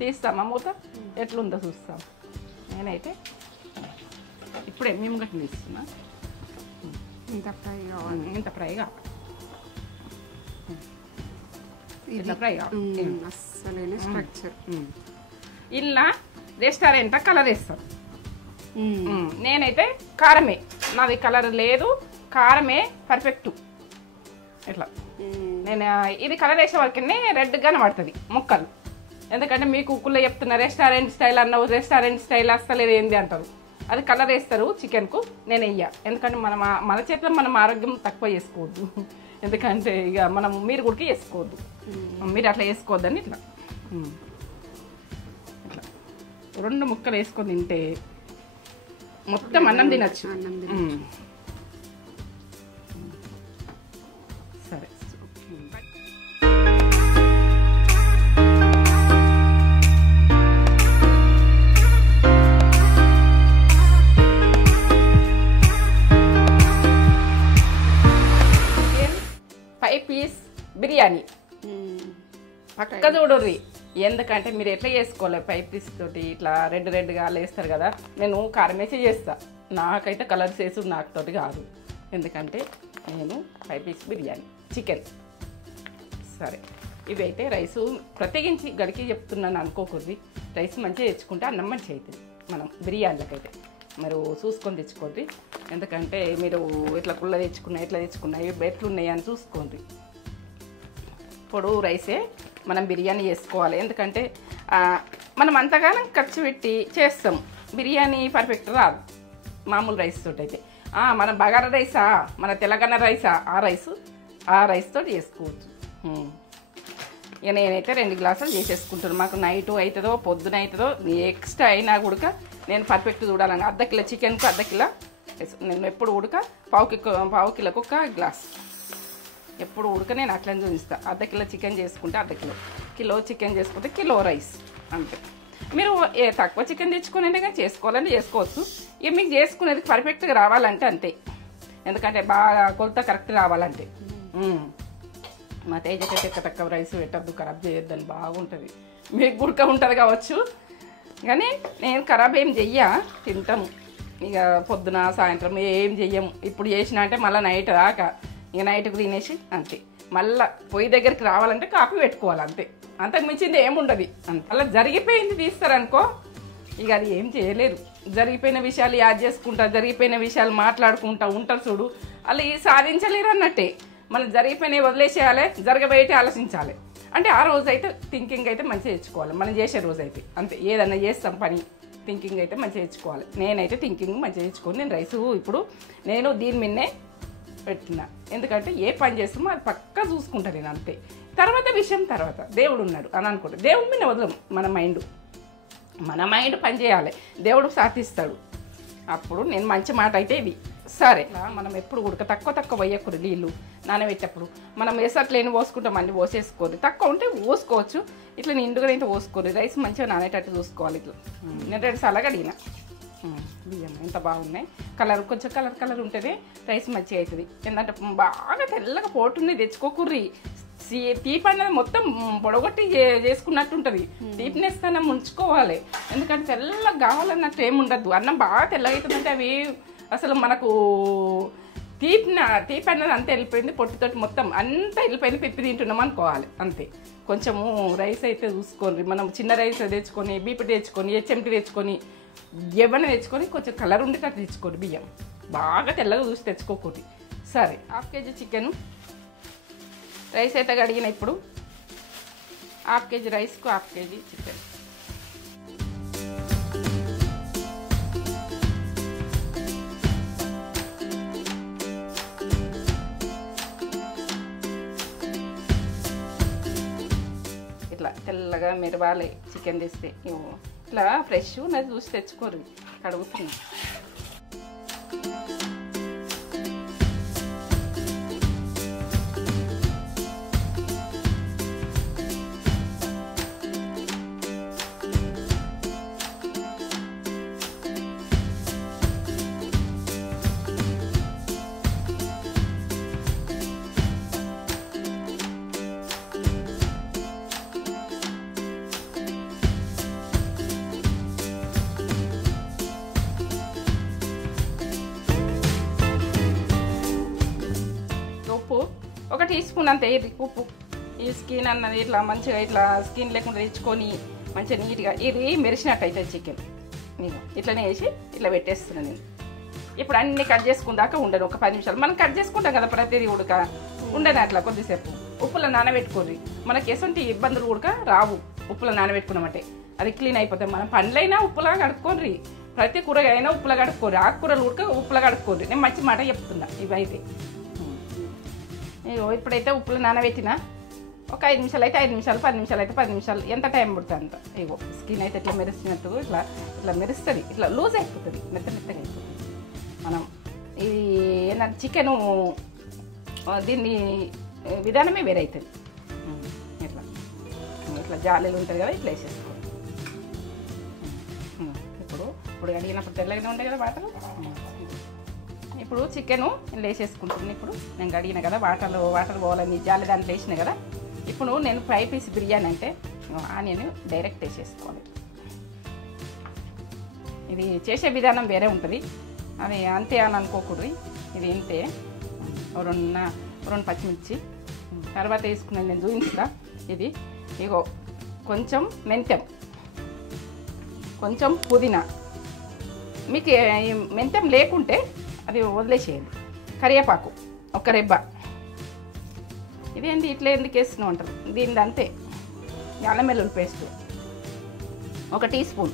తీస్తామా మూత ఎట్లుందో చూస్తాం. నేనైతే ఇప్పుడే మేము గట్టి తీస్తున్నా. ఇంత ఫ్రై కావాలి, ఇంత ఫ్రై కావాలి, ఇంత ఫ్రై కావాలి. అస్సలైన స్ట్రక్చర్. ఇలా రెస్టారెంట్ కలర్ వేస్తాం. నేనైతే కారమే, నాది కలర్ లేదు, కారమే పర్ఫెక్ట్. ఇట్లా నేను ఇది కలర్ వేసే వరకునే రెడ్గానే పడుతుంది ముక్కలు. ఎందుకంటే మీకు కుక్కల్లో చెప్తున్నా రెస్టారెంట్ స్టైల్ అన్నావు, రెస్టారెంట్ స్టైల్ అస్సలేదు ఏంది అంటారు. అది కలర్ వేస్తారు చికెన్కు, నేను వెయ్య. ఎందుకంటే మన చేతిలో మనం ఆరోగ్యం తక్కువ చేసుకోవద్దు. ఎందుకంటే ఇక మనం మీరు కూడా వేసుకోవద్దు, మీరు అట్లా వేసుకోవద్దని ఇట్లా ఇట్లా 2 ముక్కలు వేసుకొని తింటే మొత్తం అన్నం తినచ్చు. సరే పీస్ బిర్యానీ పక్క చూడర్రి. ఎందుకంటే మీరు ఎట్లా చేసుకోవాలి 5 పీస్ తోటి ఇట్లా రెడ్గా వేస్తారు కదా. నేను కారం వేసి చేస్తా, నాకైతే కలర్స్ వేసి నాకుతోటి కాదు. ఎందుకంటే నేను 5 పీస్ బిర్యానీ చికెన్. సరే ఇవి అయితే రైసు ప్రత్యేకించి గడికి చెప్తున్నాను అనుకోకూడదు. రైస్ మంచిగా తెచ్చుకుంటే అన్నం మంచిగా అవుతుంది. మనం బిర్యానీలకైతే మీరు చూసుకొని తెచ్చుకోండి. ఎందుకంటే మీరు ఇట్లా కుళ్ళ తెచ్చుకున్నా ఎట్లా తెచ్చుకున్నా ఎట్లున్నాయి అని చూసుకోండి. ఇప్పుడు రైసే మనం బిర్యానీ చేసుకోవాలి. ఎందుకంటే మనం అంతగానం ఖర్చు పెట్టి చేస్తాం, బిర్యానీ పర్ఫెక్ట్ రాదు మామూలు రైస్ తోటి అయితే. మన బగారా రైసా, మన తెలంగాణ రైసా, ఆ రైస్ తోటి చేసుకోవచ్చు. ఇక నేనైతే 2 గ్లాసులు చేసేసుకుంటాను. మాకు నైట్ అవుతుందో పొద్దున అవుతుందో ఎక్స్ట్రా అయినా కూడా నేను పర్ఫెక్ట్ చూడాలని. 1/2 కిలో చికెన్కు 1/2 కిలో నేను ఎప్పుడు ఉడక పావు కిలోకు 1 గ్లాస్ ఎప్పుడు ఉడక నేను అట్లని చూపిస్తాను. 1/2 కిలో చికెన్ చేసుకుంటే 1/2 కిలో చికెన్ చేసుకుంటే కిలో రైస్ అంతే. మీరు తక్కువ చికెన్ తెచ్చుకునే కానీ చేసుకోవాలంటే చేసుకోవచ్చు. ఇక మీకు చేసుకునేది పర్ఫెక్ట్గా రావాలంటే అంతే. ఎందుకంటే బాగా కొలత కరెక్ట్ రావాలంటే. మా తేజకైతే తక్కువ రైస్ పెట్టద్దు, ఖరాబ్ చేయొద్దని బాగుంటుంది. మీకు గుడక ఉంటుంది కావచ్చు కానీ నేను ఖరాబ్ ఏం చెయ్యా, తింటాము. ఇక పొద్దున సాయంత్రం ఏం చెయ్యము. ఇప్పుడు చేసిన అంటే మళ్ళీ నైట్ దాకా ఇక నైట్కి తినేసి అంతే. మళ్ళీ పొయ్యి దగ్గరికి రావాలంటే కాఫీ పెట్టుకోవాలి అంతే. అంతకు మించింది ఏముండదు. అంతే అలా జరిగిపోయింది తీస్తారనుకో ఇక అది ఏం చేయలేరు. జరిగిపోయిన విషయాలు యాద్ చేసుకుంటా, జరిగిపోయిన విషయాలు మాట్లాడుకుంటా ఉంటారు చూడు, అలా సాధించలేరు అన్నట్టే. మనం జరిగిపోయినవి వదిలేసేయాలి, జరగబోయేటి ఆలోచించాలి. అంటే ఆ రోజు అయితే థింకింగ్ అయితే మంచిగా తెచ్చుకోవాలి. మనం చేసే రోజు అయితే అంతే. ఏదన్నా చేస్తాం పని థింకింగ్ అయితే మంచిగా తెచ్చుకోవాలి. నేనైతే థింకింగ్ మంచిగా తెచ్చుకొని నేను రైసు ఇప్పుడు నేను దీని మీదనే పెట్టినా. ఎందుకంటే ఏ పని చేస్తామో అది పక్కా చూసుకుంటాను నేను అంతే. తర్వాత విషయం తర్వాత దేవుడు ఉన్నాడు అని అనుకుంటా. దేవుడి మీద వదలం. మన మైండ్ పని చేయాలి, దేవుడు సాధిస్తాడు. అప్పుడు నేను మంచి మాట అయితే ఇది. సరే మనం ఎప్పుడు ఉడక తక్కువ వేయకూడదు. నీళ్ళు నానబెట్టేటప్పుడు మనం ఎసట్లేని పోసుకుంటాం, అన్ని పోసేసుకోరు. తక్కువ ఉంటే పోసుకోవచ్చు, ఇట్లా నిండుగా అయితే పోసుకోరు. రైస్ మంచిగా నానేటట్టు చూసుకోవాలి. ఇట్లా నేను 2 సార్లు అడిగిన బియ్యం ఎంత బాగున్నాయి. కొంచెం కలర్ ఉంటేనే రైస్ మంచిగా అవుతుంది. ఏంటంటే బాగా తెల్లగా పోటుంది తెచ్చుకోకుర్రి. తీపి అనేది మొత్తం పొడగొట్టి చేసుకున్నట్టు ఉంటుంది. తీపినెస్ కన్నా ముంచుకోవాలి. ఎందుకంటే తెల్లగా కావాలన్నట్టు ఏముండద్దు. అన్నం బాగా తెల్లగా అవుతుందంటే అవి అసలు మనకు తీపి అన్నది అంతా వెళ్ళిపోయింది, పొట్టితోటి మొత్తం అంతా వెళ్ళిపోయింది, పిప్పి తింటున్నాం అనుకోవాలి అంతే. కొంచెము రైస్ అయితే చూసుకోండి. మనం చిన్న రైస్ తెచ్చుకొని, బీపీ తెచ్చుకొని, హెచ్ఎంటీ తెచ్చుకొని, ఎవరిని తెచ్చుకొని కొంచెం కలర్ ఉండేటట్టు తెచ్చుకోండి. బియ్యం బాగా తెల్లగా చూసి తెచ్చుకోకూడదు. సరే 1/2 కేజీ చికెను రైస్ అయితే కడిగిన. ఇప్పుడు 1/2 కేజీ రైస్కు 1/2 కేజీ చికెన్. ఇట్లా తెల్లగా మెరవాలి చికెన్ తెస్తే. ఇట్లా ఫ్రెష్ ఉన్నది చూసి తెచ్చుకోరు, కడుగుతుంది. టీ స్పూన్ అంత వేయండి ఉప్పు. ఈ స్కిన్ అన్నది ఇట్లా మంచిగా ఇట్లా స్కిన్ లేకుండా తెచ్చుకొని మంచిగా నీట్గా ఇది మెరిసినట్టు అవుతుంది చికెన్. నేను ఇట్లనే వేసి ఇట్లా పెట్టేస్తున్నాను నేను. ఇప్పుడు అన్ని కట్ చేసుకుందాకా ఉండను ఒక 10 నిమిషాలు. మనం కట్ చేసుకుంటాం కదా ప్రతిదీ ఉడక ఉండను అట్లా కొద్దిసేపు ఉప్పులో నానబెట్టుకోర్రి. మనకి ఎటువంటి ఇబ్బందులు ఉడక రావు ఉప్పులో నానబెట్టుకున్నామంటే. అది క్లీన్ అయిపోతాయి. మనం పండ్లైనా ఉప్పులా కడుక్కోర్రి, ప్రతి కూరగాయ అయినా ఉప్పులా కడుక్కోర్రి, ఆకుకూరలు ఉడక ఉప్పులా కడుక్కోర్రి. నేను మంచి మాట చెప్తున్నా. ఇవైతే ఇప్పుడైతే ఉప్పులో నానబెట్టిన ఒక 5 నిమిషాలు అయితే 5 నిమిషాలు, 10 నిమిషాలు అయితే 10 నిమిషాలు, ఎంత టైం పడుతుంది అంత. ఇగో స్కిన్ అయితే ఇట్లా మెరుస్తున్నట్టు ఇట్లా ఇట్లా మెరుస్తుంది, ఇట్లా లూజ్ అయిపోతుంది, మెత్తగా అయిపోతుంది. మనం ఇది ఏంటంటే చికెను దీన్ని విధానమే వేరే అవుతుంది. ఇట్లా ఇట్లా జాలీలు ఉంటుంది కదా, ఇట్లా వేసేసుకోవాలి. ఇప్పుడు అడిగినప్పుడు తెల్లగానే ఉంటాయి కదా వాటర్. ఇప్పుడు చికెను నేను వేసేసుకుంటున్నాను. ఇప్పుడు నేను అడిగిన కదా వాటర్ పోవాలని జాలి దాంట్లో వేసిన కదా. ఇప్పుడు నేను ఫ్రై పీస్ బిర్యానీ అంటే ఆనియన్ డైరెక్ట్ వేసేసుకోవాలి. ఇది చేసే విధానం వేరే ఉంటుంది, అది అంతే అని అనుకోకూడదు. ఇది ఇంతే. రెండు పచ్చిమిర్చి తర్వాత వేసుకున్నాను నేను చూపించా. ఇది ఇగో కొంచెం మెంతం, కొంచెం పుదీనా. మీకు మెంతం లేకుంటే అది వదిలేసేయండి. కరివేపాకు ఒక రెబ్బ. ఇదేంటి ఇట్లా ఎందుకు వేస్తున్నావు అంటారు, దీనిది అంతే. అల్లం వెల్లుల్లి పేస్ట్ 1 టీ స్పూన్.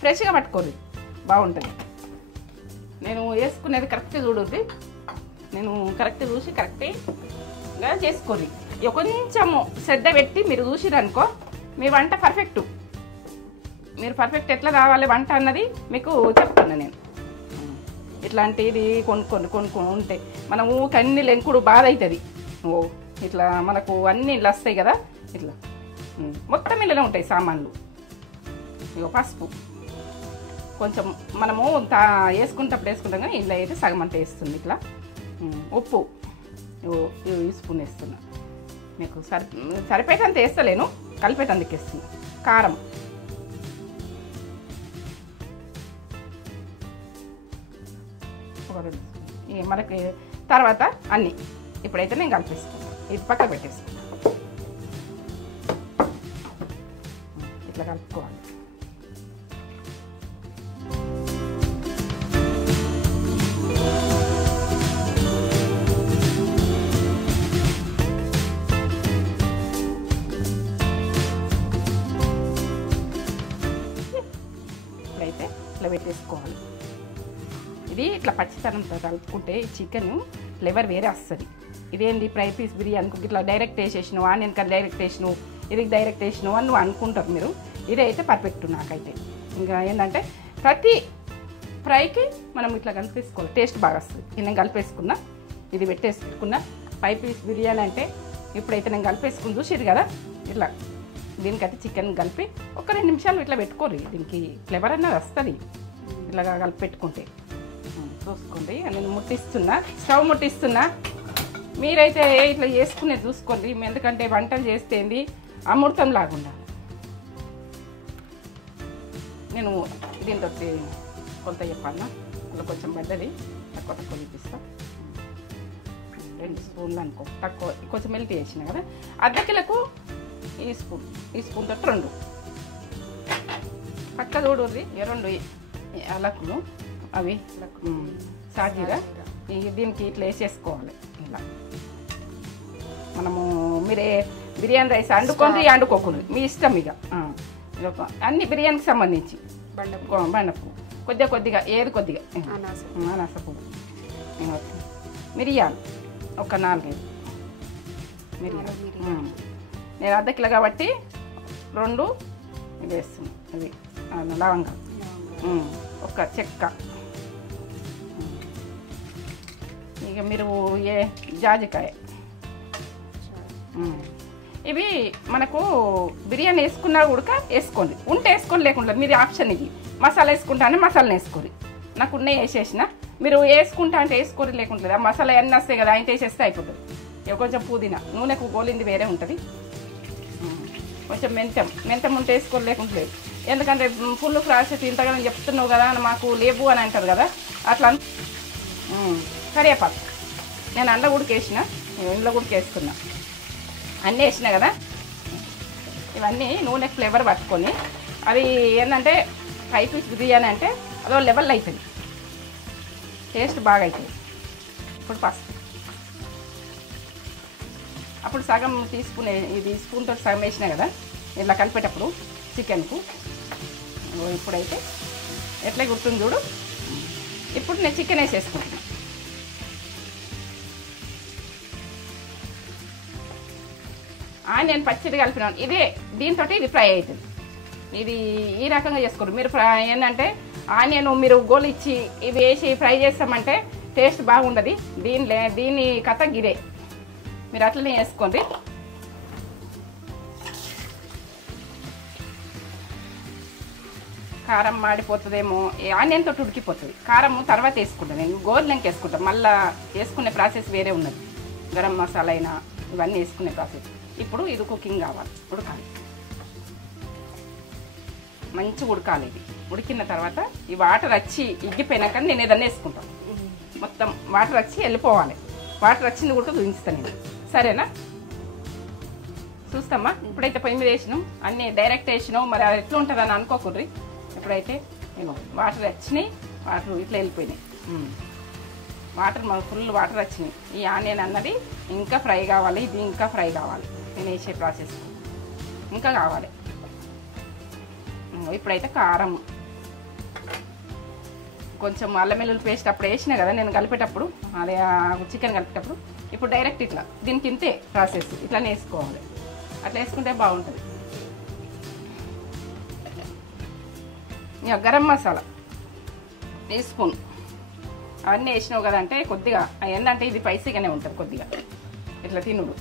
ఫ్రెష్గా పట్టుకోండి, బాగుంటుంది. నేను వేసుకునేది కరెక్ట్ చూడండి. నేను కరెక్ట్ చూసి కరెక్ట్గా చేసుకోండి. కొంచెము శ్రద్ధ పెట్టి మీరు చూసిరనుకో మీ వంట పర్ఫెక్ట్. మీరు పర్ఫెక్ట్ ఎట్లా రావాలి వంట అన్నది మీకు చెప్తాను నేను. ఇట్లాంటిది కొనుక్కొని ఉంటే మనము కన్ని లెంకుడు బాధ అవుతుంది. ఇట్లా మనకు అన్నీ ఇట్లా వస్తాయి కదా, ఇట్లా మొత్తం ఇళ్ళనే ఉంటాయి సామాన్లు. ఇగో పసుపు కొంచెం మనము వేసుకుంటప్పుడు వేసుకుంటాం కానీ ఇలా అయితే సగం అంతా వేస్తుంది. ఇట్లా ఉప్పు ఈ స్పూన్ వేస్తున్నా. మీకు సరిపోయేటంత వేస్తలేను, కలిపేటందుకు వేస్తున్నా. కారం మనకి తర్వాత అన్నీ ఇప్పుడైతే నేను కలిపేసుకున్నాను. ఇది పక్కకు పెట్టేసుకున్నాను. ఇట్లా కలుపుకోవాలి. ఇప్పుడైతే ఇట్లా పెట్టేసుకోవాలి. ఇది ఇట్లా పచ్చితనంతో కలుపుకుంటే ఈ చికెన్ ఫ్లేవర్ వేరే వస్తుంది. ఇదేంటి ఫ్రై పీస్ బిర్యానీకి ఇట్లా డైరెక్ట్ వేసేసినావు, ఆనియన్ కర్రీ డైరెక్ట్ వేసినావు, ఇది డైరెక్ట్ వేసినావు అని నువ్వు అనుకుంటారు మీరు. ఇదైతే పర్ఫెక్ట్ నాకైతే. ఇంకా ఏంటంటే ప్రతి ఫ్రైకి మనం ఇట్లా కలిపేసుకోవాలి, టేస్ట్ బాగా వస్తుంది. నేను కలిపేసుకున్నా, ఇది పెట్టేసుకున్నా. ఫ్రై పీస్ బిర్యానీ అంటే ఇప్పుడైతే నేను కలిపేసుకుని చూసిరు కదా. ఇట్లా దీనికైతే చికెన్ కలిపి ఒక 2 నిమిషాలు ఇట్లా పెట్టుకోరు. దీనికి ఫ్లేవర్ అన్నది వస్తుంది ఇట్లాగా కలిపి పెట్టుకుంటే. చూసుకోండి, నేను ముట్టిస్తున్నా, స్టవ్ ముట్టిస్తున్నా. మీరైతే ఇట్లా చేసుకునేది చూసుకోండి. ఎందుకంటే వంటలు చేస్తేంది అమృతం లాగా ఉండాలి. నేను దీంతో కొంత చెప్పాను, అలా కొంచెం పెద్దది తక్కువ చూపిస్తా. 2 స్పూన్లు అనుకో, తక్కువ కొంచెం మెల్ట్ చేసిన కదా. అద్దకిలకు ఈ స్పూన్తో 2 పక్క చూడుర్రి. 2 అలకులు అవి సాజీరా దీనికి ఇట్లా వేసేసుకోవాలి. ఇలా మనము మీరే బిర్యానీ రైస్ వండుకోకూడదు, మీ ఇష్టం. ఇక అన్ని బిర్యానీకి సంబంధించి బండపు కొద్దిగా ఏది కొద్దిగా అనాసపు మిరియాలు ఒక 4 మిరియాలు. నేను అర్ధ కిలో కాబట్టి 2 ఇది వేస్తున్నాను. ఇది లవంగా, ఒక చెక్క. ఇక మీరు జాజికాయ. ఇవి మనకు బిర్యానీ వేసుకున్నా కూడా వేసుకోండి, ఉంటే వేసుకోండి, లేకుండా మీరు ఆప్షన్. ఇది మసాలా వేసుకుంటా అంటే మసాలా వేసుకోరు. నాకు ఉన్నాయి వేసేసిన, మీరు వేసుకుంటా అంటే వేసుకోరు, లేకుంటుంది. ఆ మసాలా అన్నీ వస్తాయి కదా, ఆయన వేసేస్తే అయిపోతుంది. ఇక కొంచెం పుదీనా, నూనెకు గోలింది వేరే ఉంటుంది. కొంచెం మెంతం ఉంటే వేసుకోరు, లేకుంటలేదు. ఎందుకంటే ఫుల్ ఫ్రాష్ ఇంతగానో చెప్తున్నావు కదా, మాకు లేవు అని అంటారు కదా, అట్లా. కరివేపాకు నేను అండ్ల ఉడికేసిన, ఇంట్లో కూడా వేసుకున్నా అన్నీ వేసినా కదా. ఇవన్నీ నూనె ఫ్లేవర్ పట్టుకొని అది ఏంటంటే ఫ్రై పీస్ బిర్యానీ అంటే అదో లెవెల్ అవుతుంది, టేస్ట్ బాగా అవుతుంది. ఇప్పుడు పసుపు, అప్పుడు సగం తీసుకునే ఇది స్పూన్తో సగం వేసినా కదా ఇలా కలిపేటప్పుడు చికెన్కు. ఇప్పుడైతే ఎట్లా గుర్తుంది చూడు. ఇప్పుడు నేను చికెన్ వేసేసుకుంటున్నాను. నేను పచ్చిది కలిపినాను. ఇదే దీంతో ఇది ఫ్రై అవుతుంది. ఇది ఈ రకంగా చేసుకోరు మీరు. ఫ్రై ఏంటంటే ఆనియన్ మీరు గోలు ఇచ్చి ఇవి వేసి ఫ్రై చేస్తామంటే టేస్ట్ బాగుండదు. దీని కథ గిరే, మీరు అట్లనే వేసుకోండి. కారం మాడిపోతుందేమో, ఆనియన్ తోటి ఉడికిపోతుంది. కారం తర్వాత వేసుకుంటాను నేను, గోధులంక వేసుకుంటాను. మళ్ళీ వేసుకునే ప్రాసెస్ వేరే ఉన్నది. గరం మసాలా అయినా ఇవన్నీ వేసుకునే ప్రాసెస్. ఇప్పుడు ఇది కుకింగ్ కావాలి, ఉడకాలి, మంచిగా ఉడకాలి. ఇది ఉడికిన తర్వాత ఈ వాటర్ వచ్చి ఇగ్గిపోయినాక నేను ఏదన్నా వేసుకుంటాను. మొత్తం వాటర్ వచ్చి వెళ్ళిపోవాలి. వాటర్ వచ్చింది కూడా చూపిస్తాను నేను, సరేనా? చూస్తామా. ఇప్పుడైతే పొయ్యి మీద వేసినాం, అన్నీ డైరెక్ట్ వేసినాం. మరి అది ఎట్లా ఉంటుందని అనుకోకూడదు. ఇప్పుడైతే నేను వాటర్ వచ్చినాయి, వాటర్ ఇట్లా వెళ్ళిపోయినాయి. వాటర్ ఫుల్ వాటర్ వచ్చినాయి. ఈ ఆనియన్ అన్నది ఇంకా ఫ్రై కావాలి, ఇది ఇంకా ఫ్రై కావాలి. నేను వేసే ప్రాసెస్ ఇంకా కావాలి. ఇప్పుడైతే కారం, కొంచెం అల్లం వెల్లుల్లి పేస్ట్ అప్పుడు వేసినా కదా నేను కలిపేటప్పుడు, అదే చికెన్ కలిపేటప్పుడు. ఇప్పుడు డైరెక్ట్ ఇట్లా దీనికి ఇంతే ప్రాసెస్, ఇట్లానే వేసుకోవాలి. అట్లా వేసుకుంటే బాగుంటుంది. ఇక గరం మసాలా టీ స్పూన్ అవన్నీ వేసినావు కదా అంటే కొద్దిగా ఏంటంటే ఇది స్పైసీగానే ఉంటుంది కొద్దిగా ఇట్లా తినుడు.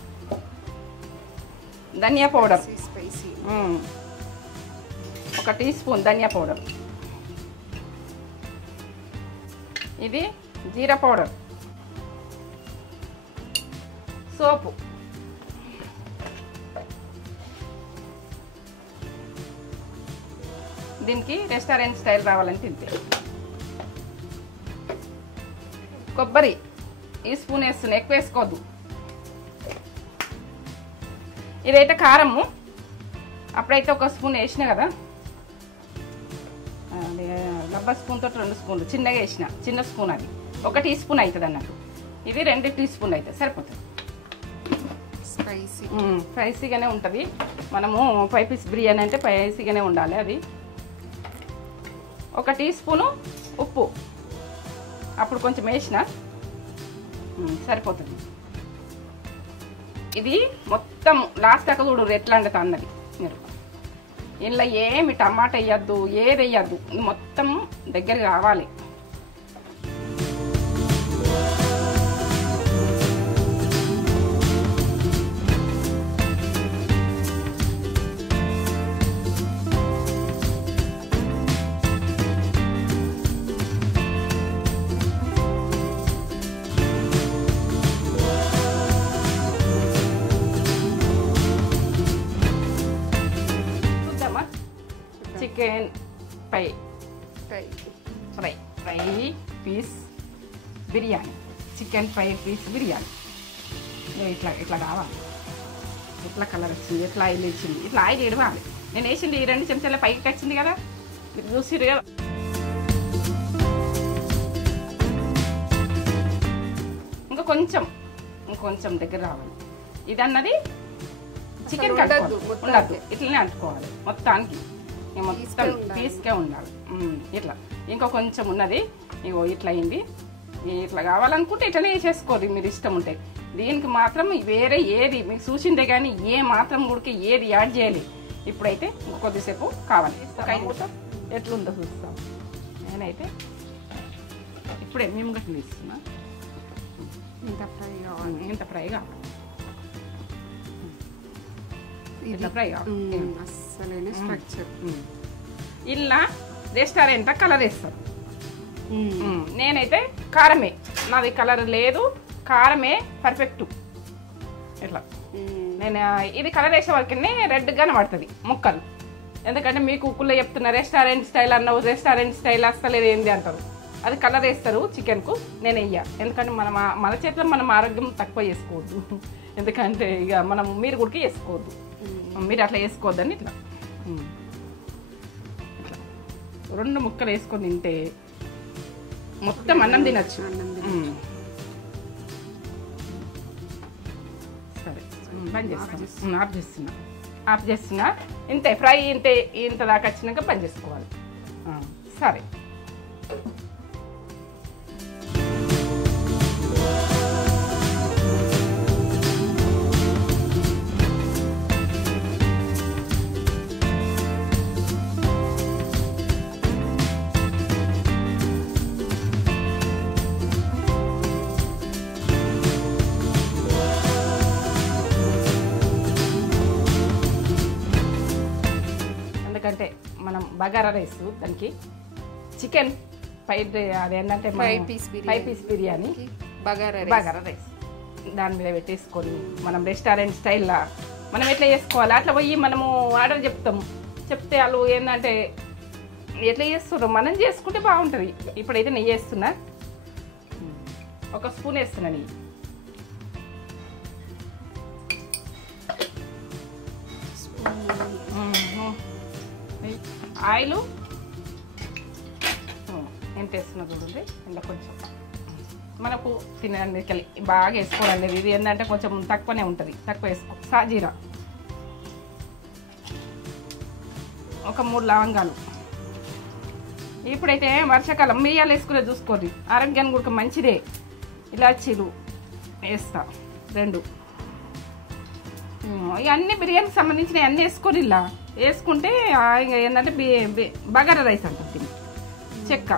ధనియా పౌడర్ స్పైసీ 1 టీ స్పూన్ ధనియా పౌడర్. ఇది జీరా పౌడర్, సోపు, దీనికి రెస్టారెంట్ స్టైల్ రావాలని తింటే. కొబ్బరి ఈ స్పూన్ వేస్తున్నా, ఎక్కువ వేసుకోవద్దు. ఇదైతే కారము అప్పుడైతే 1 స్పూన్ వేసినా కదా, డబ్బా స్పూన్ తోటి 2 స్పూన్లు చిన్నగా వేసిన, చిన్న స్పూన్ అది 1 టీ స్పూన్ అవుతుంది అన్నట్టు. ఇది 2 టీ స్పూన్లు అయితే సరిపోతుంది. స్పైసీగానే ఉంటుంది. మనము 5 పీస్ బిర్యానీ అంటే స్పైసీగానే ఉండాలి. అది 1 టీ స్పూను ఉప్పు అప్పుడు కొంచెం వేసిన సరిపోతుంది. ఇది మొత్తం లాస్ట్ దాకా చూడు ఎట్లా అంటుంది అన్నది. మీరు ఇంట్లో ఏమి టమాటా వేయద్దు, ఏది వేయద్దు, మొత్తం దగ్గర కావాలి. Chicken fry piece biryani, chicken fry piece biryani. ఇట్లా ఇట్లా కావాలి. ఎట్లా కలర్ వచ్చింది, ఎట్లా ఆయిల్ వచ్చింది, ఇట్లా ఆయిల్ ఇడవాలి. నేను వేసింది ఈ 2 చెంచాల పైకి వచ్చింది కదా, మీరు చూసిరు కదా. ఇంకొంచెం దగ్గర రావాలి. ఇది అన్నది చికెన్ ఉండద్దు, ఇట్లనే అంటుకోవాలి మొత్తానికి. మొత్తం పీస్కే ఉండాలి. ఇట్లా ఇంకా కొంచెం ఉన్నది, ఇగో ఇట్లా అయింది. ఇట్లా కావాలనుకుంటే ఇట్లనే వేసేసుకోరు, మీరు ఇష్టం ఉంటే. దీనికి మాత్రం వేరే ఏది మీకు చూసిందే కానీ ఏ మాత్రం కూడా ఏది యాడ్ చేయాలి. ఇప్పుడైతే కొద్దిసేపు కావాలి. ఎట్లుందో చూస్తాం. నేనైతే ఇప్పుడే మేము గట్టి తీస్తున్నా. ఇంత ఫ్రై కావాలి, ఇట్లా ఫ్రై కావాలి. అస్సలైన స్ట్రక్చర్. ఇలా రెస్టారెంట్ కలర్ వేస్తారు. నేనైతే కారమే, నాది కలర్ లేదు, కారమే పర్ఫెక్ట్. ఇట్లా నేను ఇది కలర్ వేసే వరకునే రెడ్గానే పడుతుంది ముక్కలు. ఎందుకంటే మీకు కుక్కల్లో చెప్తున్నా రెస్టారెంట్ స్టైల్ అన్నావు, రెస్టారెంట్ స్టైల్ అస్తలేదు ఏంది అంటారు. అది కలర్ వేస్తారు చికెన్కు, నేను వెయ్య. ఎందుకంటే మన చేతిలో మనం ఆరోగ్యం తక్కువ చేసుకోవద్దు. ఎందుకంటే ఇక మనం మీరు కూడా వేసుకోవద్దు, మీరు అట్లా వేసుకోవద్దని ఇట్లా 2 ముక్కలు వేసుకొని తింటే మొత్తం అన్నం తినచ్చు. సరే బంద్ చేస్తాను, ఆఫ్ చేస్తున్నా. ఇంతే ఫ్రై ఇంత దాకా వచ్చినాక బంద్ చేసుకోవాలి. సరే ఎందుకంటే మనం బగారా రైస్ దానికి చికెన్ అదేంటంటే 5 పీస్ బిర్యానీ బగారా రైస్ దాని మీద పెట్టేసుకొని మనం రెస్టారెంట్ స్టైల్లా మనం ఎట్లా చేసుకోవాలి అట్లా పోయి మనము ఆర్డర్ చెప్తే వాళ్ళు ఏంటంటే ఎట్లా చేస్తున్నారు మనం చేసుకుంటే బాగుంటుంది. ఇప్పుడైతే నెయ్యి వేస్తున్నా, 1 స్పూన్ వేస్తున్నా నెయ్యి. ఆయిల్ ఎంత వేస్తున్నా చూడండి. ఇలా కొంచెం మనకు తినడానికి బాగా వేసుకోవాలండి. ఇది ఏంటంటే కొంచెం తక్కువనే ఉంటుంది, తక్కువ వేసుకో. సాజీరా 3 లవంగాలు. ఇప్పుడైతే వర్షాకాలం మిరియాలు వేసుకునే చూసుకోండి, ఆరోగ్యానికి కూడా మంచిదే. ఇలాచీలు వేస్తా 2. ఇవన్నీ బిర్యానీకి సంబంధించినవి అన్నీ వేసుకొని ఇలా వేసుకుంటే ఇంకా ఏంటంటే బగారా రైస్ అంటుంది. చెక్క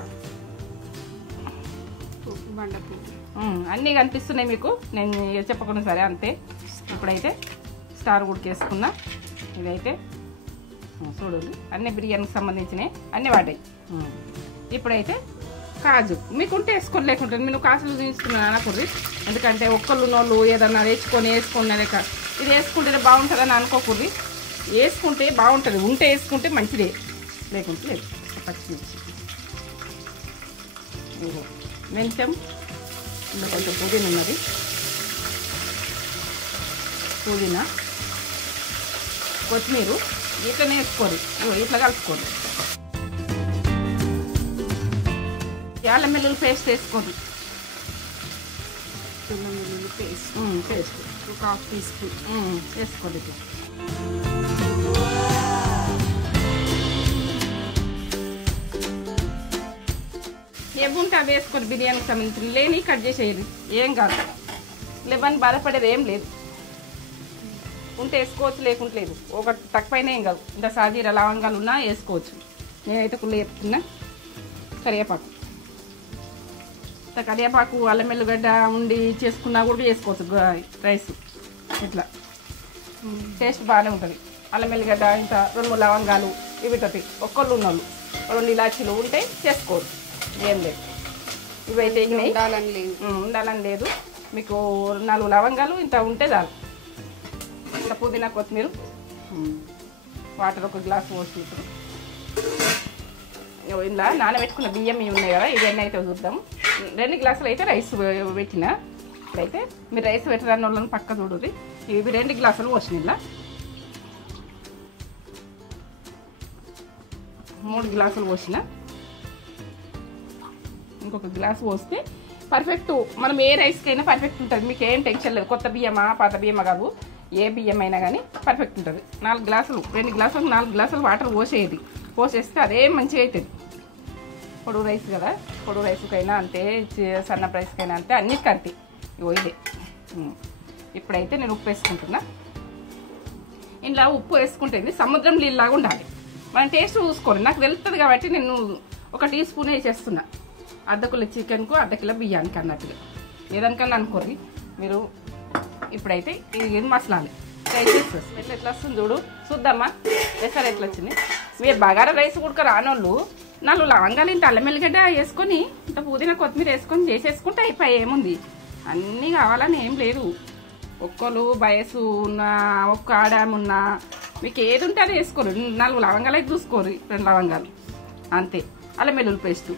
అన్నీ కనిపిస్తున్నాయి మీకు, నేను చెప్పకుండా సరే అంతే. ఇప్పుడైతే స్టార్ గుడికి వేసుకున్నా. ఇదైతే చూడండి అన్ని బిర్యానీకి సంబంధించినవి అన్నీ వాడాయి. ఇప్పుడైతే కాజు మీకుంటే వేసుకొని, లేకుంటే నేను కాసులు తీసుకున్నాను అనకూడదు. ఎందుకంటే ఒక్కళ్ళున్నోళ్ళు ఏదన్నా వేసుకొని లేక ఇది వేసుకుంటే బాగుంటుందని అనుకోకూడదు. వేసుకుంటే బాగుంటుంది, ఉంటే వేసుకుంటే మంచిదే, లేకుంటే లేదు. పచ్చిమిర్చి, మెంతం, ఇంకా కొంచెం పుదీనా ఉన్నది, పుదీనా, కొత్తిమీర ఇట్లనే వేసుకోండి, ఇట్లా కలుపుకోండి. అల్లం వెల్లుల్లి పేస్ట్ వేసుకోండి. పేస్ట్ 1/2 టీ స్పూన్ వేసుకోండి. ఏముంటే అది వేసుకొని బిర్యానీకి సంబంధించిన లేని కట్ చేసేది ఏం కాదు. లేవని బాధపడేది ఏం లేదు, ఉంటే వేసుకోవచ్చు, లేకుంటే లేదు. ఒకటి తక్కువైనా ఏం కాదు. ఇంకా సాజీరా లవంగాలు ఉన్నా వేసుకోవచ్చు. నేనైతే కుళ్ళు చెప్తున్నా. కరివేపాకు, కరివేపాకు అల్లం వెల్లిగడ్డ ఉండి చేసుకున్నా కూడా చేసుకోవచ్చు రైస్. ఇట్లా టేస్ట్ బాగానే ఉంటుంది. అల్లం వెల్లిగడ్డ ఇంత 2 లవంగాలు ఇవితోటి ఒక్కళ్ళు ఉన్నోళ్ళు 2 ఇలాచీలు ఉంటే చేసుకోవచ్చు, ఏం లేదు. ఇవైతే ఉండాలని లేదు. మీకు 4 లవంగాలు ఇంత ఉంటే చాలు. ఇంత పుదీనా, కొత్తిమీర, వాటర్ 1 గ్లాస్ పోసి ఇలా నానబెట్టుకున్న బియ్యం ఇవి ఉన్నాయి కదా, ఇవన్నీ అయితే చూద్దాం. 2 గ్లాసులు అయితే రైస్ పెట్టిన. ఇప్పుడైతే మీరు రైస్ పెట్టరాని వాళ్ళని పక్క చూడుర్రి. ఇవి 2 గ్లాసులు పోసిన, ఇలా 3 గ్లాసులు పోసిన. ఇంకొక గ్లాస్ పోస్తే పర్ఫెక్ట్. మనం ఏ రైస్కైనా పర్ఫెక్ట్ ఉంటుంది, మీకు ఏం టెన్షన్ లేదు. కొత్త బియ్యమా పాత బియ్యమా కాదు, ఏ బియ్యం అయినా కానీ పర్ఫెక్ట్ ఉంటుంది. 4 గ్లాసులు 2 గ్లాసులు 4 గ్లాసులు వాటర్ పోసేది. పోసేస్తే అదే మంచిగా అవుతుంది. పొడుగు రైస్ కదా, పొడుగు రైస్కైనా అంతే, సన్న రైస్కైనా అంతే, అన్నిటికీ అంతే. ఇదే ఇప్పుడైతే నేను ఉప్పు వేసుకుంటున్నా. ఇంట్లో ఉప్పు వేసుకుంటుంది సముద్రం నీళ్ళలాగా ఉండాలి. మనం టేస్ట్ చూసుకోండి, నాకు తెలుస్తుంది కాబట్టి నేను 1 టీ స్పూన్ వేసేస్తున్నా. 1/2 కిలో చికెన్కు 1/2 కిలో బియ్యానికి అన్నట్టుగా, ఏదానికన్నా అనుకోండి మీరు. ఇప్పుడైతే ఇది మసలాలి. రైస్ వేసేస్తుంది. ఎట్లా వస్తుంది చూడు, చూద్దామా ఎసరు ఎట్లా వచ్చింది. మీరు బగారా రైస్ కూడా రానోళ్ళు 4 లవంగాలు ఇంత అల్లం వెల్లిగడ్డ వేసుకొని ఇంత పుదీనా కొత్తిమీర వేసుకొని చేసేసుకుంటే అయిపోయి. ఏముంది, అన్నీ కావాలని ఏం లేదు. ఒక్కరు వయసు ఉన్న, ఒక్క ఆడామున్నా, మీకు ఏది ఉంటే అది వేసుకోరు. 4 లవంగాలు అయితే చూసుకోరు, 2 లవంగాలు అంతే. అల్లం వెల్లుల్లి పేస్టు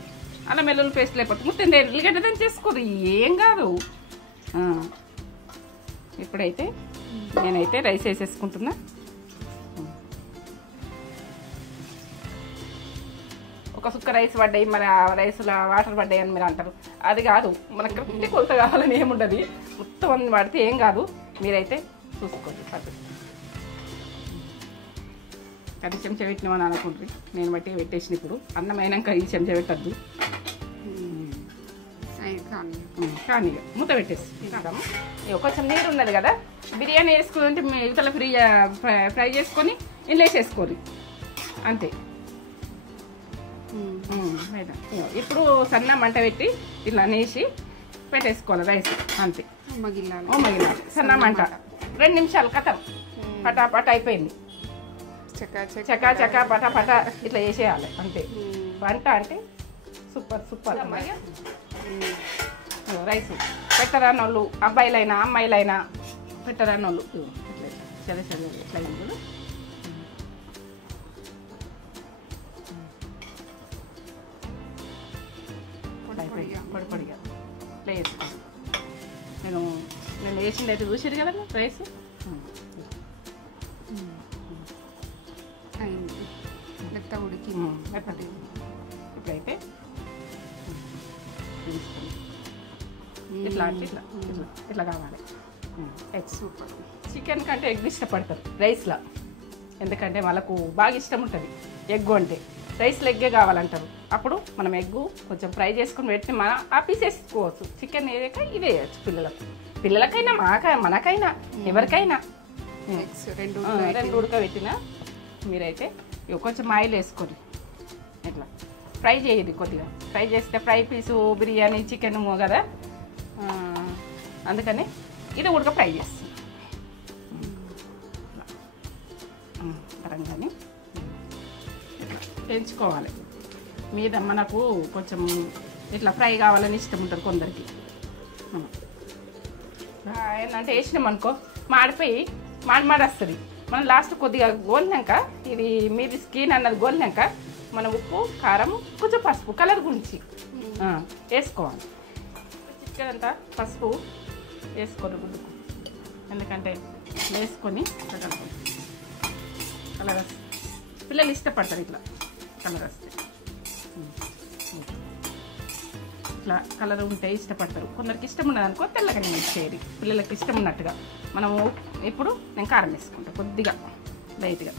అల్లం వెల్లుల్లి పేస్ట్ లేకపోతే మొత్తం ఎల్లిగడ్డ దాన్ని చేసుకోరు, ఏం కాదు. ఇప్పుడైతే నేనైతే రైస్ వేసేసుకుంటున్నా. ఒక సుక్క రైస్ పడ్డాయి, మరి ఆ రైస్లో వాటర్ పడ్డాయి అని మీరు అంటారు. అది కాదు, మనకు కరెక్ట్ కొలత కావాలని ఏముండదు. మొత్తం అన్ని పడితే ఏం కాదు, మీరైతే చూసుకోండి. అది చెంచా పెట్టినామని అనుకుంటుంది, నేను బట్టి పెట్టేసిన. ఇప్పుడు అన్నం అయినాక ఈ చెంచా పెట్టద్దు, కానీ మూత పెట్టేసి కొంచెం నీరు ఉన్నది కదా. బిర్యానీ వేసుకుంటే ఇతల ఫ్రై చేసుకొని ఇంట్లో వేసేసుకోరు అంతే. ఇప్పుడు సన్న మంట పెట్టి ఇట్లా నేసి పెట్టేసుకోవాలి రైస్ అంతే. మగిలాలి సన్న మంట 2 నిమిషాలు కథం పటాపట అయిపోయింది. చకా చకా పటాపట ఇట్లా వేసేయాలి అంతే. వంట అంటే సూపర్ సూపర్. రైస్ పెట్టరానోళ్ళు, అబ్బాయిలైనా అమ్మాయిలైనా పెట్టరానోళ్ళు సరే సరే ఇట్లా ఇందులో పొడి పొడిగా ఇట్లా వేసుకోండి. నేను వేసింది అయితే చూసారు కదా రైస్. ఉడికి ఇప్పుడైతే ఇట్లా అంటే ఇట్లా ఇట్లా ఇట్లా కావాలి. Egg super. చికెన్ కంటే ఎగ్ ఇష్టపడతారు రైస్లో, ఎందుకంటే వాళ్ళకు బాగా ఇష్టం ఉంటుంది ఎగ్ అంటే. రైస్లో ఎగ్గే కావాలంటారు. అప్పుడు మనం ఎగ్గు కొంచెం ఫ్రై చేసుకుని పెట్టి మనం ఆ పీస్ వేసుకోవచ్చు. చికెన్ వేయక ఇదే వేయచ్చు పిల్లలకైనా మనకైనా ఎవరికైనా. రెండు ఉడకబెట్టినా మీరైతే కొంచెం ఆయిల్ వేసుకొని ఇట్లా ఫ్రై చేయండి. కొద్దిగా ఫ్రై చేస్తే ఫ్రై పీసు బిర్యానీ చికెన్ కదా, అందుకని ఇది ఉడక ఫ్రై చేస్తాం. పరంగానే పెంచుకోవాలి. మీద మనకు కొంచెం ఇట్లా ఫ్రై కావాలని ఇష్టం ఉంటుంది కొందరికి. ఏంటంటే వేసినాం అనుకో మాడిపోయి మాడమాడేస్తుంది. మనం లాస్ట్ కొద్దిగా గోలినాక, ఇది మీది స్కిన్ అన్నది గోలినాక మనం ఉప్పు కారం కొంచెం పసుపు కలర్ గురించి వేసుకోవాలి. చికెన్ అంతా పసుపు వేసుకోరు గుడ్డుకు, ఎందుకంటే వేసుకొని కలర్ వస్తుంది. పిల్లలు ఇష్టపడతారు ఇట్లా కలర్ వస్తే. ఇట్లా కలర్ ఉంటే ఇష్టపడతారు. కొందరికి ఇష్టం ఉండదు అనుకో తెల్లగానే వేసేది, పిల్లలకి ఇష్టం ఉన్నట్టుగా. మనము ఇప్పుడు నేను కారం వేసుకుంటాను కొద్దిగా లైట్గా,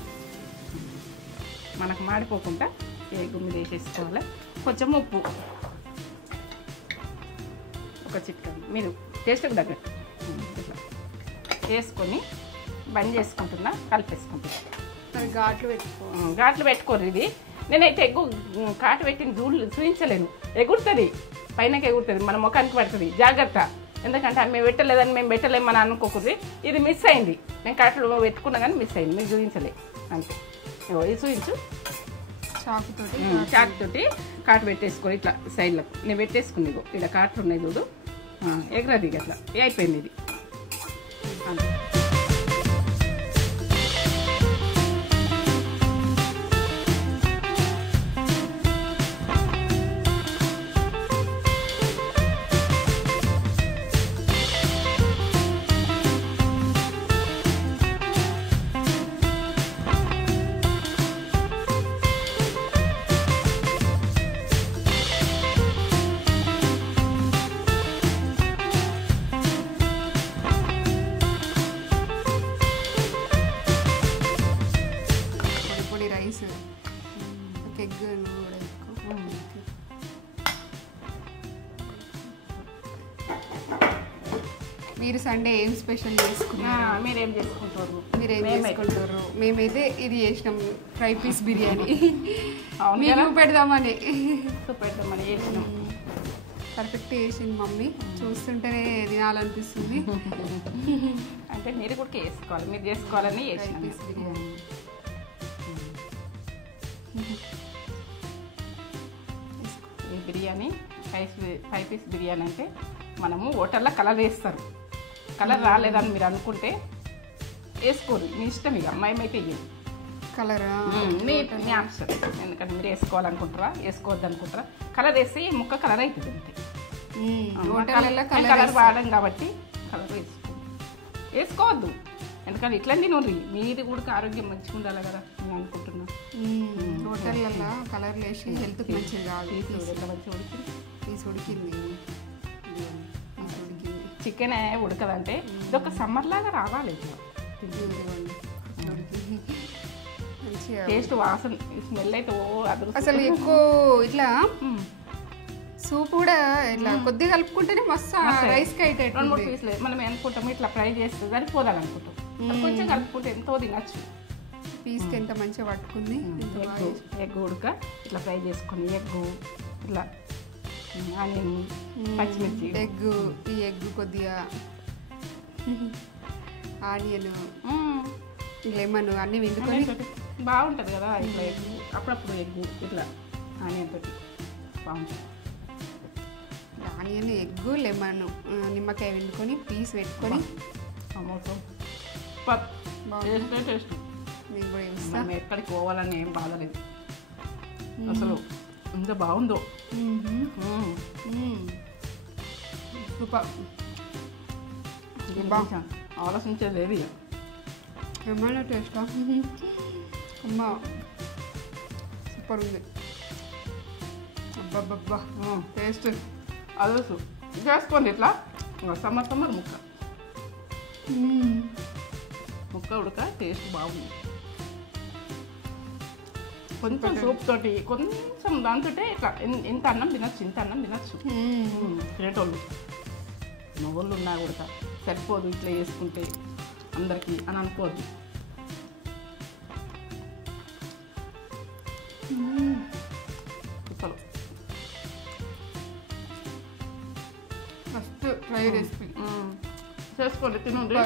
మనకు మాడిపోకుండా ఎగ్ మీద వేసేసుకోవాలి. కొంచెం ఉప్పు ఒక చిట్కా మీరు టేస్ట్కి తగ్గట్టు ఇట్లా వేసుకొని బంద్ చేసుకుంటున్నా, కలిపేసుకుంటున్నా. ఘాట్లు పెట్టుకోరు. ఇది నేనైతే ఎగ్గు కాటు పెట్టిన చూపించలేను, ఎగురుతుంది పైనకి ఎగురుతుంది, మన ముఖానికి పడుతుంది. జాగ్రత్త, ఎందుకంటే మేము పెట్టలేదని మేము పెట్టలేమని అనుకోకూడదు. ఇది మిస్ అయింది, నేను కాట్లు పెట్టుకున్నా కానీ మిస్ అయింది, మీరు చూపించలే అంతే. ఇది చూపించు. చాకుతోటి కాటు పెట్టేసుకోరు ఇట్లా సైడ్లో. నేను పెట్టేసుకుని ఇలా కాట్లు ఉన్నాయి చూడు, ఎగరది అట్లా అయిపోయింది ఇది అంతే. మీరు సండే ఏం స్పెషల్ చేసుకున్నారు? మీరేం చేసుకుంటారు? మేమైతే ఇది చేసినాం, ఫ్రై పీస్ బిర్యానీ. మీకు పెడదామని చేసినాం. పర్ఫెక్ట్ చేసింది మమ్మీ, చూస్తుంటేనే తినాలనిపిస్తుంది. అంటే మీరు కూడా చేసుకోవాలి, మీరు చేసుకోవాలని చేసినాం బిర్యానీ. ఈ బిర్యానీ ఫైవ్ పీస్ బిర్యానీ అంటే మనము హోటల్లో కలర్ వేస్తారు. కలర్ రాలేదని మీరు అనుకుంటే వేసుకోరు, మీ ఇష్టం. ఇక మేమైతే ఇయ్యం, కలరా మీ ఆప్షన్, ఎందుకంటే మీరు వేసుకోవాలనుకుంటారా వేసుకోవద్దు అనుకుంటారా. కలర్ వేసి ముక్క కలర్ అవుతుంది అంతే. కలర్ వాడడం కాబట్టి కలర్ వేసుకోవద్దు, ఎందుకంటే ఇట్లా తినండి. మీరు కూడా ఆరోగ్యం మంచిగా ఉండాలి కదా నేను అనుకుంటున్నా. హోటళ్ళల్లో కలర్ వేసి హెల్త్ మంచిది కాదు. ఎంత మంచిగా ఉడికింది, పీస్ ఉడికింది. చికెన్ ఉడకదంటే ఇది ఒక సమ్మర్ లాగా రావాలి. టేస్ట్ వాసన స్మెల్ అయితే అసలు ఎక్కువ ఇట్లా సూప్ కూడా ఇట్లా కొద్దిగా కలుపుకుంటేనే మస్తు రైస్కి అయితే 2-3 పీసులు మనం అనుకుంటాం ఇట్లా ఫ్రై చేస్తే సరిపోదాలనుకుంటాం. కొంచెం కలుపుకుంటే ఎంతో తినచ్చు. పీస్కి ఎంత మంచిగా పట్టుకుంది. ఎగ్ ఉడక ఇట్లా ఫ్రై చేసుకొని ఎగ్గు ఇట్లా ఆనియన్ పచ్చిమిర్చి ఈ ఎగ్ కొద్దిగా ఆనియన్ లెమన్ అన్నీ వండుకొని బాగుంటుంది కదా. ఇట్లా ఎగ్ అప్పుడప్పుడు ఎగ్గు ఇట్లా ఆనియన్ తోటి బాగుంటుంది. ఆనియన్ ఎగ్గు లెమన్ నిమ్మకాయ వండుకొని పీస్ పెట్టుకొని టమాటో టేస్ట్. నేను కూడా మనం ఎక్కడికి పోవాలని ఏం బాధలేదు అసలు, ఎంత బాగుందో. సూపర్. ఆలోచించేది ఏది ఏమైనా టేస్టా అమ్మా సూపర్ ఉంది. అబ్బబ్బబ్బా టేస్ట్ అదొచ్చు చేసుకోండి. ఇట్లా సమ్మర్ ముక్క ఉడక టేస్ట్ బాగుంది. కొంచెం సూప్ తోటి కొంచెం దాంతో ఇట్లా ఇంత అన్నం తినచ్చు, ఇంత అన్నం తినచ్చు. తినేటోళ్ళు మగోళ్ళు ఉన్నా కూడా సరిపోదు ఇట్లా వేసుకుంటే అందరికీ అని అనుకోవద్దు. అసలు ఫస్ట్ ఫ్రై రెసిపీ చేసుకోండి, తినండి,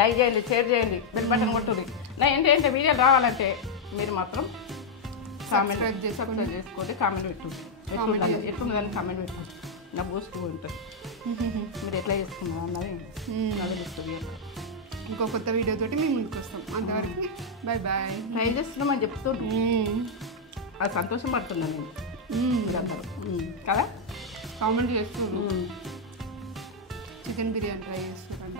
లైక్ చేయండి, షేర్ చేయండి, బెల్ బటన్ కొట్టుది. నా ఏంటంటే వీడియోలు రావాలంటే మీరు మాత్రం సబ్స్క్రైబ్ చేసుకోండి, కామెంట్ పెట్టుకోండి, ఎట్లుందని కామెంట్ పెట్టుకోండి. నా బూస్ట్ ఉంటుంది మీరు ఎట్లా చేసుకున్నారు అన్నది నాకు తెలుస్తుంది. ఇంకో కొత్త వీడియో తోటి మేము ముందుకు వస్తాం. అంతవరకు బాయ్ బాయ్. ట్రై చేస్తున్నామని చెప్తుండ్రు, అది సంతోషం పడుతున్నాను నేను. మీరందరూ కదా కామెంట్ చేస్తున్నారు, చికెన్ బిర్యానీ ట్రై చేస్తారంట.